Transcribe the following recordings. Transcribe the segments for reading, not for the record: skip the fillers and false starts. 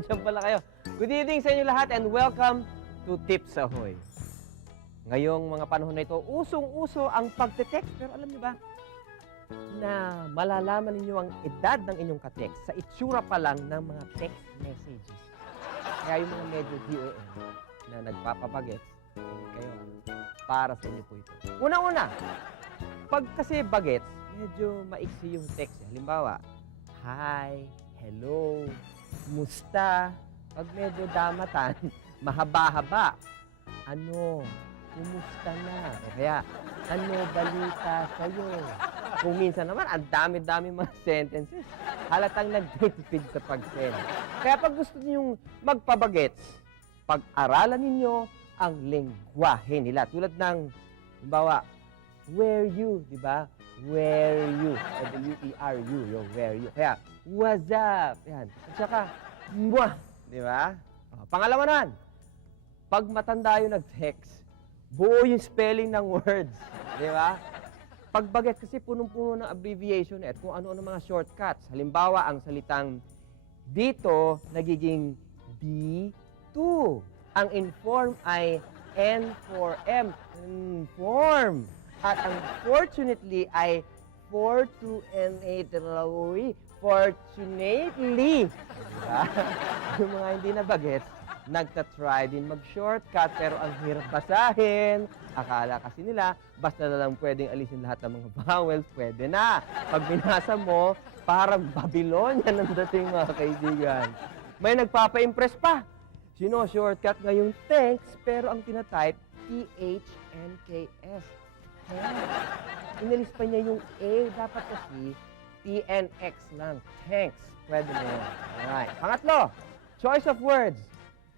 Nandiyan pala kayo. Good evening sa inyo lahat and welcome to Tips Ahoy. Ngayong mga panahon na ito, usong-uso ang pagte-text. Pero alam niyo ba na malalaman ninyo ang edad ng inyong ka-text sa itsura pa lang ng mga text messages. Kaya yung mga medyo DOM na nagpapabagets, kayo, para sa inyo po ito. Una-una, pag kasi bagets, medyo maiksi yung text. Halimbawa, hi, hello, musta. Pag medyo damatan, mahaba-haba. Ano, kumusta na? O kaya, ano balita sa'yo? Kung minsan naman, ang dami-dami mga sentences. Halatang nag-tipid sa pag-send. Kaya pag gusto niyo magpabagets, pag-aralan ninyo ang lengguwahe nila. Tulad ng, halimbawa, where you, di ba? Where you. W-E-R-U, yung where you. Kaya, what's up? Yan. At saka, mwah. Di ba? O, pangalawa naman, pag matanda yung nag-text, buo yung spelling ng words. Di ba? Pag bagets kasi punong-puno ng abbreviation at kung ano-ano mga shortcuts. Halimbawa, ang salitang dito nagiging D2. Ang inform ay N for M. Inform. At ang fortunately ay 4-2-N-8. Fortunately. Diba? Yung mga hindi na bagets, nagtatry din mag-shortcut pero ang hirap basahin. Akala kasi nila, basta na lang pwedeng alisin lahat ng mga vowels, pwede na. Pag binasa mo, parang Babylonia ng dating mga kaibigan. May nagpapa-impress pa. Shortcut nga yung thanks, pero ang tinatype, T-H-N-K-S. Inalis pa niya yung A, dapat kasi T-N-X lang. Thanks. Pwede na yun. Alright. Pangatlo, choice of words.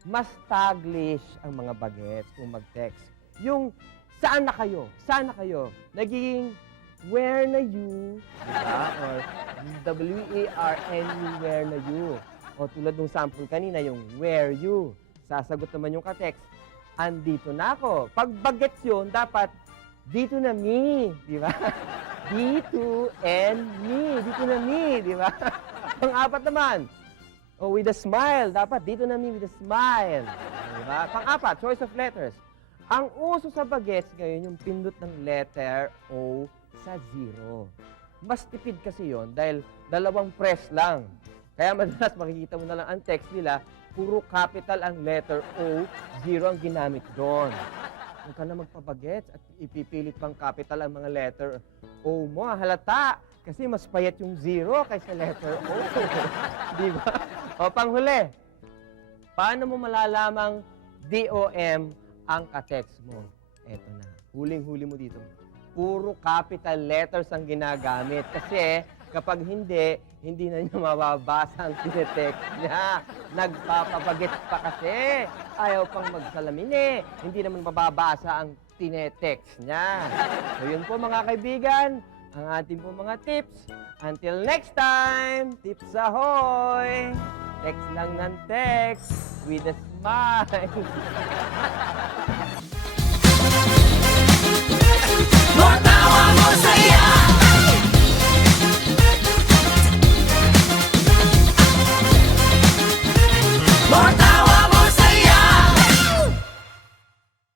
Mas taglish ang mga bagets kung mag-text. Yung saan na kayo? Saan na kayo? Nagiging where na you, diba? Or W-A-R-N-U, where na you. O tulad ng sample kanina, yung where you. Sasagot naman yung ka-text, andito na ako. Pag bagets yun, dapat dito na me, di ba? Dito and me. Dito na me, di ba? Pang-apat naman, with a smile. Dapat dito na me with a smile. Diba? Pang-apat, choice of letters. Ang uso sa bagets ngayon, yung pindot ng letter O sa zero. Mas tipid kasi yon dahil dalawang press lang. Kaya madalas makikita mo na lang ang text nila, puro capital ang letter O, zero ang ginamit doon. Huwag ka na magpabagets at ipipilit pang capital ang mga letter O mo. Halata! Kasi mas payat yung zero kaysa letter O. Di ba? O, panghuli. Paano mo malalamang DOM ang ka-text mo? Eto na. Huling-huli mo dito. Puro capital letters ang ginagamit. Kasi kapag hindi na niya mababasa ang tinetext niya. Nagpapabagets pa kasi. Ayaw pang magsalamin eh. Hindi naman mababasa ang tinetext niya. So yun po mga kaibigan, ang ating po mga tips. Until next time, tips ahoy! Text lang ng text with a smile. More tawa mo saya. More